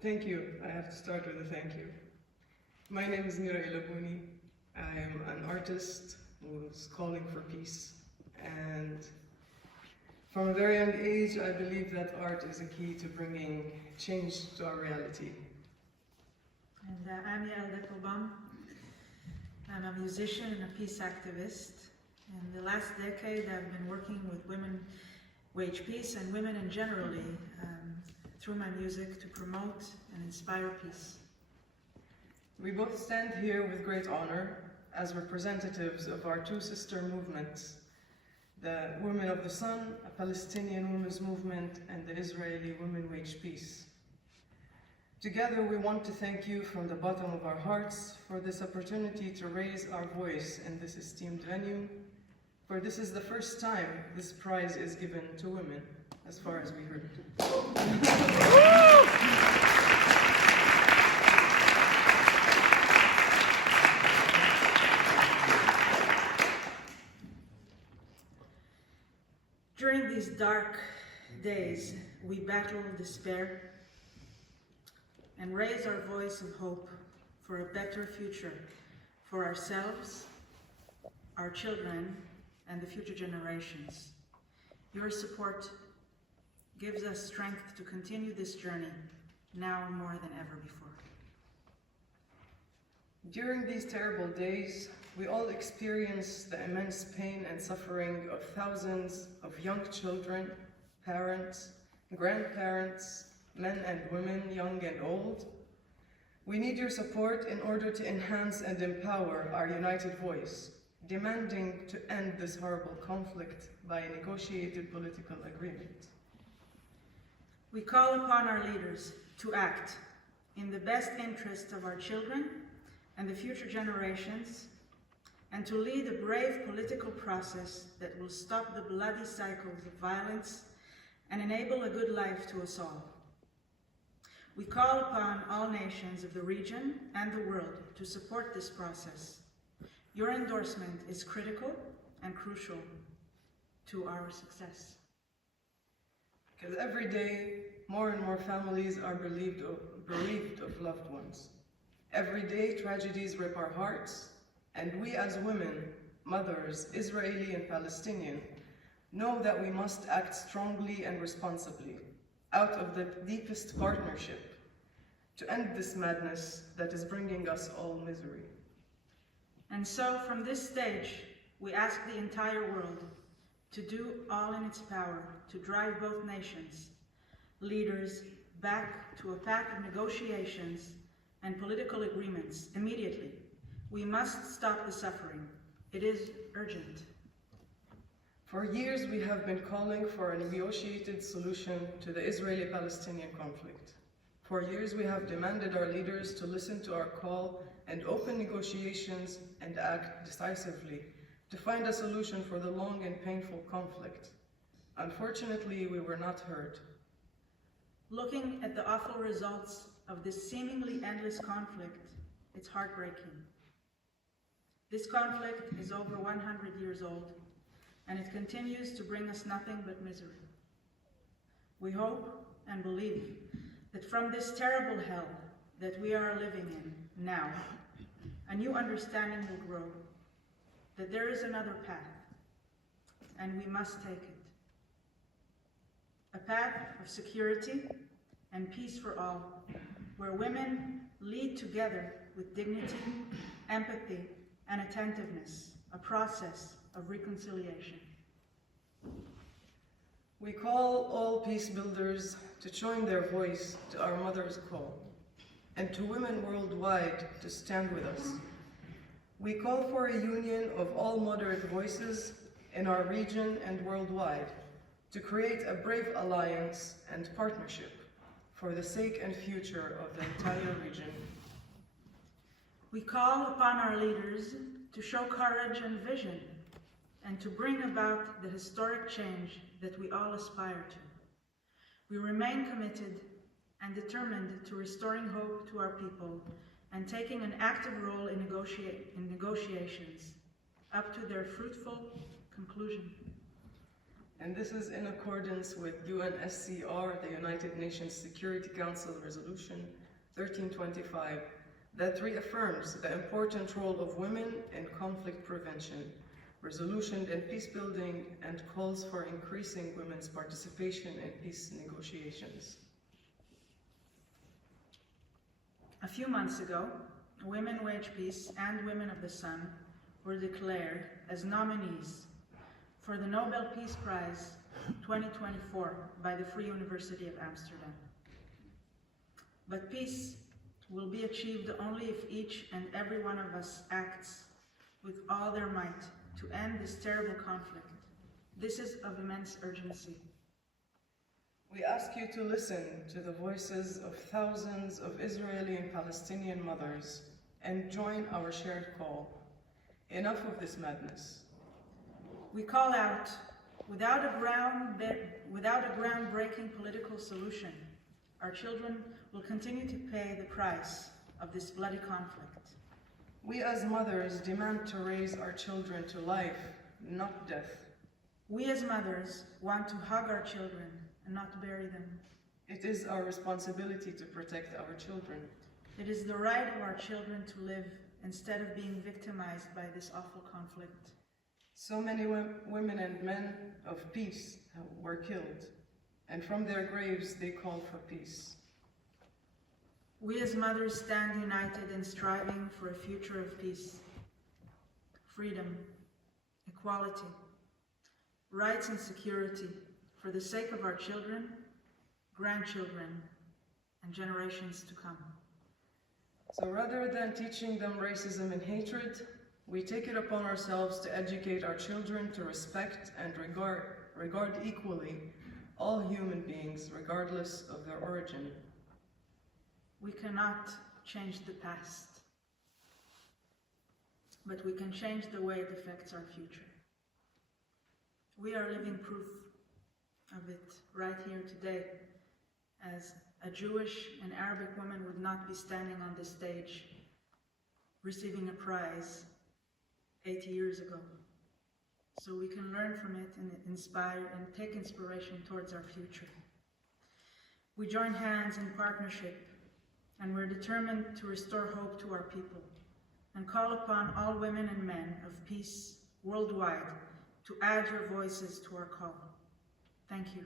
Thank you. I have to start with a thank you. My name is Mira Elabouni. I am an artist who's calling for peace. And from a very young age, I believe that art is a key to bringing change to our reality. And I'm Yael Deckelbaum. I'm a musician and a peace activist. In the last decade, I've been working with women wage peace and women in generally through my music to promote and inspire peace. We both stand here with great honor as representatives of our two sister movements, the Women of the Sun, a Palestinian women's movement, and the Israeli Women Wage Peace. Together, we want to thank you from the bottom of our hearts for this opportunity to raise our voice in this esteemed venue, for this is the first time this prize is given to women, as far as we heard. During these dark days, we battle despair and raise our voice of hope for a better future for ourselves, our children, and the future generations. Your support gives us strength to continue this journey now more than ever before. During these terrible days, we all experience the immense pain and suffering of thousands of young children, parents, grandparents, men and women, young and old. We need your support in order to enhance and empower our united voice, demanding to end this horrible conflict by a negotiated political agreement. We call upon our leaders to act in the best interest of our children and the future generations, and to lead a brave political process that will stop the bloody cycles of violence and enable a good life to us all. We call upon all nations of the region and the world to support this process. Your endorsement is critical and crucial to our success. Because every day, more and more families are bereaved of loved ones. Every day, tragedies rip our hearts, and we as women, mothers, Israeli and Palestinian, know that we must act strongly and responsibly, out of the deepest partnership, to end this madness that is bringing us all misery. And so, from this stage, we ask the entire world to do all in its power to drive both nations, leaders, back to a path of negotiations and political agreements immediately. We must stop the suffering. It is urgent. For years, we have been calling for a negotiated solution to the Israeli-Palestinian conflict. For years, we have demanded our leaders to listen to our call and open negotiations and act decisively to find a solution for the long and painful conflict. Unfortunately, we were not heard. Looking at the awful results of this seemingly endless conflict, it's heartbreaking. This conflict is over 100 years old, and it continues to bring us nothing but misery. We hope and believe that from this terrible hell that we are living in now, a new understanding will grow, that there is another path, and we must take it. A path of security and peace for all, where women lead together with dignity, empathy, and attentiveness, a process of reconciliation. We call all peace builders to join their voice to our mother's call, and to women worldwide to stand with us. We call for a union of all moderate voices in our region and worldwide to create a brave alliance and partnership for the sake and future of the entire region. We call upon our leaders to show courage and vision and to bring about the historic change that we all aspire to. We remain committed and determined to restoring hope to our people and taking an active role in negotiations up to their fruitful conclusion. And this is in accordance with UNSCR, the United Nations Security Council Resolution 1325, that reaffirms the important role of women in conflict prevention, resolution and peace building, and calls for increasing women's participation in peace negotiations. A few months ago, Women Wage Peace and Women of the Sun were declared as nominees for the Nobel Peace Prize 2024 by the Free University of Amsterdam. But peace will be achieved only if each and every one of us acts with all their might to end this terrible conflict. This is of immense urgency. We ask you to listen to the voices of thousands of Israeli and Palestinian mothers and join our shared call. Enough of this madness. We call out, without a groundbreaking political solution, our children will continue to pay the price of this bloody conflict. We as mothers demand to raise our children to life, not death. We as mothers want to hug our children and not bury them. It is our responsibility to protect our children. It is the right of our children to live instead of being victimized by this awful conflict. So many women and men of peace were killed, and from their graves they call for peace. We as mothers stand united in striving for a future of peace, freedom, equality, rights and security for the sake of our children, grandchildren, and generations to come. So rather than teaching them racism and hatred, we take it upon ourselves to educate our children to respect and regard equally all human beings, regardless of their origin. We cannot change the past, but we can change the way it affects our future. We are living proof of it right here today, as a Jewish and Arabic woman would not be standing on this stage receiving a prize 80 years ago. So we can learn from it and inspire and take inspiration towards our future. We join hands in partnership, and we're determined to restore hope to our people and call upon all women and men of peace worldwide to add your voices to our call. Thank you.